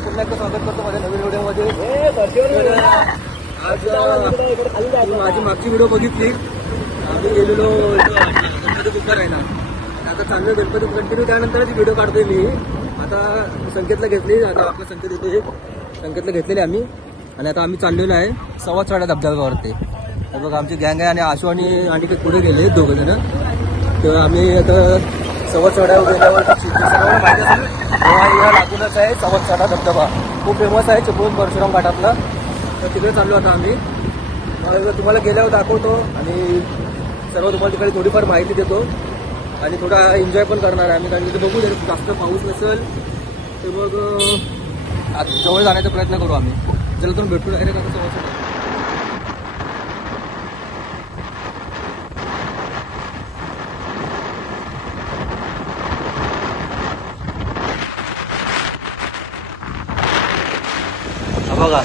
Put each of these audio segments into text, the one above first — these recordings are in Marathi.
पुन्हा एकदा स्वागत करतो माझ्या नवीन व्हिडिओमध्ये आज माझी मागची व्हिडिओ बघितली. आम्ही गेलेलो इथं गणपती आहे ना आता चांगलं गणपती कंटिन्यू त्यानंतरच व्हिडिओ काढतोय मी. आता संकेतला घेतली. आता आपला संकेत येते संकेतला घेतलेली आम्ही. आणि आता आम्ही चाललेलो आहे सव्वाचवाड्या धबधब्यावरती. बघा आमची गँग आहे आणि आशू आणि आणि पुढे गेले दोघं जण. तेव्हा आम्ही आता सव्वाचवाड्या गेल्यावर सर्वांना माहिती असेल गोवा लागूनच आहे. सव्वाचवाडा धबधबा. खूप फेमस आहे चिपळूण परशुराम घाटातला. तर तिकडे चाललो आता आम्ही. तुम्हाला गेल्यावर दाखवतो आणि सर्व तुम्हाला तिकडे थोडीफार माहिती देतो. आणि थोडा एन्जॉय पण करणार आहे आम्ही कारण तिथे बघू जर जास्त पाऊस नसेल तर मग जवळ जाण्याचा प्रयत्न करू आम्ही. जर तुम्ही भेटू डायरेक्ट आता सव्वाचवाडा हा बघा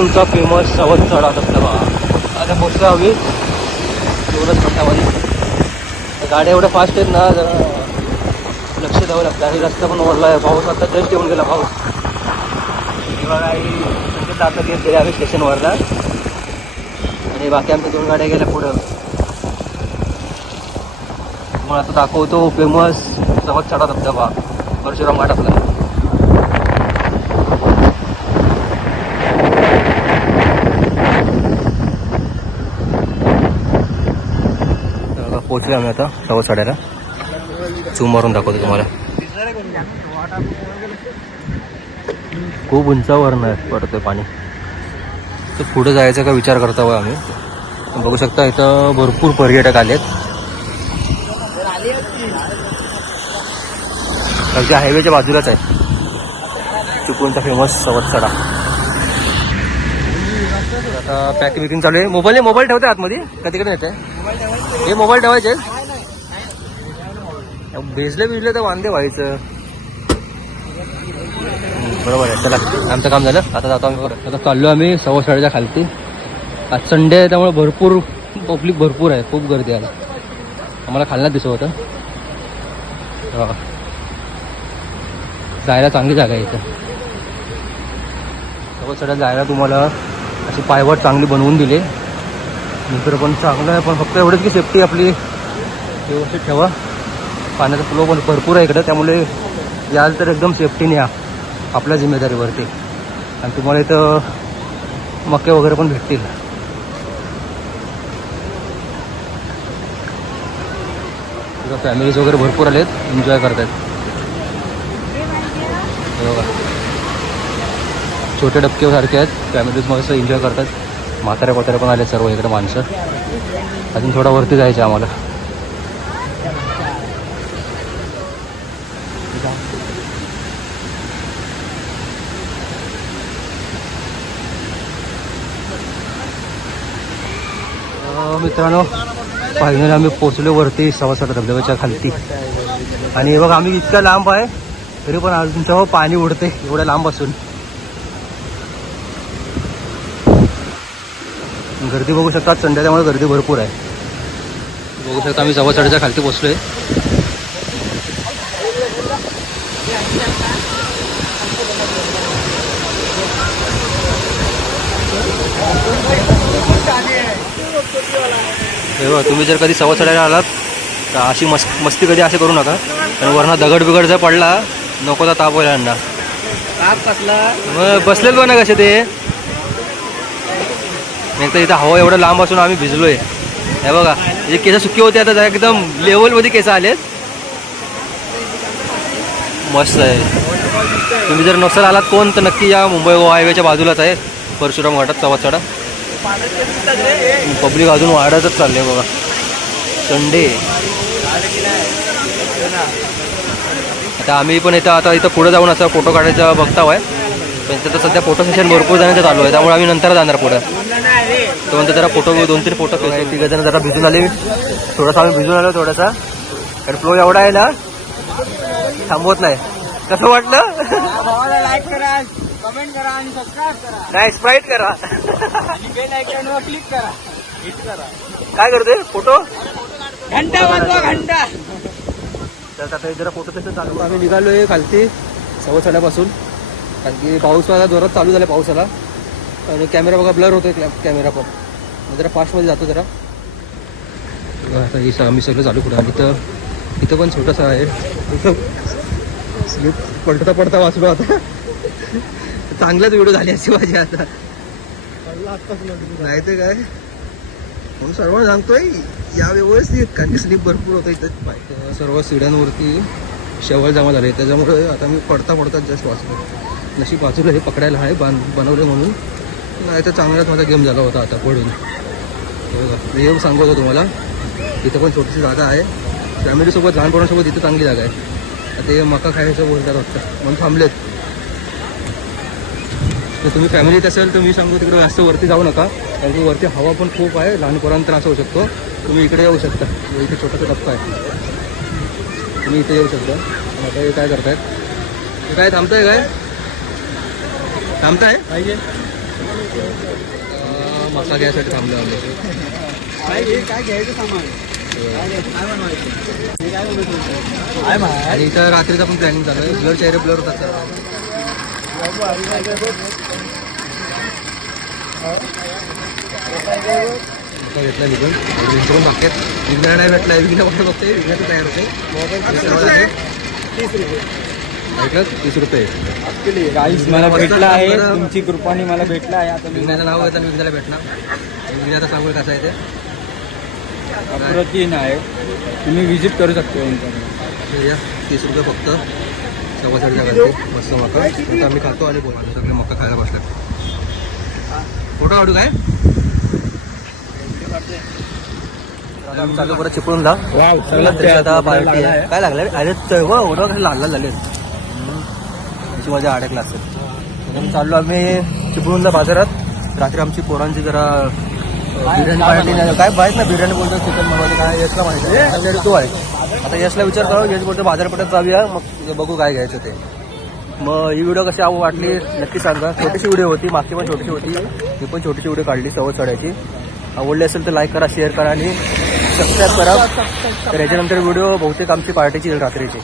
चिपळूणचा फेमस सावध चढा धबधबा. आता पोचलो आम्ही. दोनच मिनिटामध्ये गाड्या एवढ्या फास्ट आहेत ना जरा लक्ष द्यावं लागतं. आणि रस्ता पण ओढला आहे. पाऊस आता जस्ट येऊन गेला पाऊस. आई ताकद येत गेले आम्ही स्टेशनवरला आणि बाकी आमच्या दोन गाड्या गेल्या पुढं. मग आता दाखवतो फेमस सवत चढा धबधबा. परशुराम घाटातला. पोहोचलो आम्ही आता सव्वा साड्याला झूम मारून दाखवतो तुम्हाला. खूप उंचावरनं आहे पाणी. तर पुढे जायचा का विचार करता हवा आम्ही. बघू शकता इथं भरपूर पर्यटक आलेत. अगदी हायवेच्या बाजूलाच आहे. चिपळूणचा फेमस सवटसडा आता पॅकिंग विकिंग चालू आहे. मोबाईल मोबाईल ठेवते आतमध्ये? कधी तिकडे येते हे मोबाईल ठेवायचे? भेजले बिजले तर वांदे व्हायचं. बरोबर आहे चला आमचं काम झालं. आता जातो आम्ही आता चाललो आम्ही सव्वा साडेच्या खालती. आज संडे आहे त्यामुळे भरपूर पब्लिक भरपूर आहे खूप गर्दी आहे. आम्हाला खालनाच दिसत होतं. जायला चांगली जागा आहे इथं. सव्वा साड्या जायला तुम्हाला अशी पायवाट चांगली बनवून दिली. नंतर पण चांगलं आहे पण फक्त एवढंच की सेफ्टी आपली व्यवस्थित ठेवा. पाण्याचा फ्लो पण भरपूर आहे इकडं त्यामुळे याल तर एकदम सेफ्टीने या आपल्या जिम्मेदारीवरती. आणि तुम्हाला इथं मके वगैरे पण भेटतील. फॅमिलीज वगैरे भरपूर आलेत एन्जॉय करतायत. बघा छोटे डबके सारखे आहेत फॅमिलीज मस्त एन्जॉय करतात. म्हाताऱ्या म्हाताऱ्या पण आले सर्व इकडे माणसं. अजून थोडा वरती जायचं आम्हाला. मित्रांनो फायनली आम्ही पोचलो वरती सव्वा धबधब्याच्या खालती. आणि बघ आम्ही इतक्या लांब आहे तरी पण अजून पाणी उडते एवढ्या लांब असून. गर्दी बघू शकता संध्या त्यामुळे गर्दी भरपूर आहे. बघू शकता आम्ही सव्वा साडेच्या खालती पोचलोय हे बघा, तुम्ही जर कधी सव्वा साड्याला आलात तर अशी मस् मस्ती कधी असे करू नका. कारण वरनं दगड बिगड जर पडला नको तर ताप व्हायला यांना मग बसलेत बघ ना कसे ते. नंतर इथं हवा एवढं लांब असून आम्ही भिजलोय. हे बघा हे केस सुकी होते आता एकदम लेवलमध्ये केस आलेत. मस्त आहे. तुम्ही जर नसेल आलात कोण तर नक्की या मुंबई हायवेच्या बाजूलाच आहे. परशुराम घाटात चव्हाचडा पब्लिक अजून वाढतच चालले बघा. संडे आता आम्ही पण इथं आता इथं पुढे जाऊन असं फोटो काढायचा बघताव आहे. पण इथं सध्या फोटो सेशन भरपूर जाण्याचं चालू आहे त्यामुळे आम्ही नंतर जाणार पुढं. तोपर्यंत जरा फोटो दोन तीन फोटो तिघ जण जरा भिजून आले. थोडासा आम्ही भिजून आलो थोडासा. कारण फ्लो एवढा आहे ना थांबवत नाही. कसं वाटलं? लाईक करा कमेंट करा आणि सबस्क्राईब करा. नाही स्प्राईट करा. आणि बेल आयकॉनवर क्लिक करा. हिट करा. काय करते फोटो? घंटा वाजवा घंटा. तर आता जरा फोटो त्याचं चालू आम्ही निघालोय खालती सव्वा साड्यापासून कारण की पाऊस आता जोरात चालू झाला पाऊस आला आणि कॅमेरा बघा ब्लर होतोय कॅमेरा पण. जरा फास्टमध्ये जातो जरा. आता हे आम्ही सगळं चालू कुठं आणि तर इथं पण छोटंसं आहे. इथं पडता पडता वाचलो आता. चांगलाच व्हिडिओ झाली अशी माझी आता. नाही ते काय? म्हणून सर्वांना सांगतोय या व्यवस्थित. कारण की स्लिप भरपूर होतं इथं. बाईक सर्व सिड्यांवरती शेवळ जमा झाले. त्याच्यामुळे आता मी पडता पडता जस्ट वाचलो. नशीब वाचलं हे पकडायला आहे बांध बनवलं म्हणून. नाही तर चांगलाच माझा गेम झाला होता आता पडून. मी येऊन सांगत तुम्हाला. इथं पण छोटीशी जागा आहे. फॅमिलीसोबत लहानपणासोबत इथं चांगली जागा आहे. आता मका खायचं बोलतात वाटतं म्हणून थांबलेत. तर तुम्ही फॅमिलीत असेल तर मी सांगू तिकडे जास्त वरती जाऊ नका. कारण की वरती हवा पण खूप आहे. लहान पोरांना त्रास होऊ शकतो. तुम्ही इकडे येऊ शकता. म्हणजे इथे छोटासा टप्पा आहे. तुम्ही इथे येऊ शकता. आता हे काय करतायत? काय थांबताय काय? थांबताय? पाहिजे मका घ्यायसाठी थांबलो आम्ही. काय घ्यायचं सामान? आणि इथं रात्रीचा पण प्लॅनिंग चालू आहे. ब्लर चेहरे ब्लर होतात घेतला निघून. विचारून बघतात विज्ञान नाही भेटला. विज्ञान कुठे बघते विज्ञान तयार होते ऐकलं? तीस रुपये. गाईस मला भेटला आहे. तुमची कृपाने मला भेटला आहे. आता मी विज्ञाचं नाव तर विज्ञाला भेटणार. विज्ञाचा सांगू कसं आहे ते? अप्रतिम आहे. तुम्ही विजिट करू शकता यांच्याकडे. या, तीस रुपये फक्त. सव्वा साडीच्या करते मस्त मका. आता आम्ही खातो आणि बोला सगळे मका खायला बसतात फोटो काढू काय? आता चालू परत चिपळून ला आता पार्टी आहे. काय लागलं? अरे चळवळ ओढवा कसं लाल लाल झाले अडकला असेल. आता आम्ही चाललो आम्ही चिपळूणला बाजारात. रात्री आमची पोरांची जरा बिर्याणी पार्टी काय माहीत ना बिर्याणी बोलतो चिकन बनवायचं काय यशला माहिती आहे तो आहे. आता यशला विचार करा यश बोलतो बाजारपेठेत जाऊया मग बघू काय घ्यायचं ते. मग ही व्हिडिओ कशी आवड वाटली नक्की सांगा. छोटीशी व्हिडिओ होती मागची पण छोटीशी होती. मी पण छोटीशी व्हिडिओ काढली सवय चढायची. आवडली असेल तर लाईक करा शेअर करा आणि सबस्क्राईब करा. तर याच्यानंतर व्हिडिओ बहुतेक आमची पार्टीची येईल रात्रीची.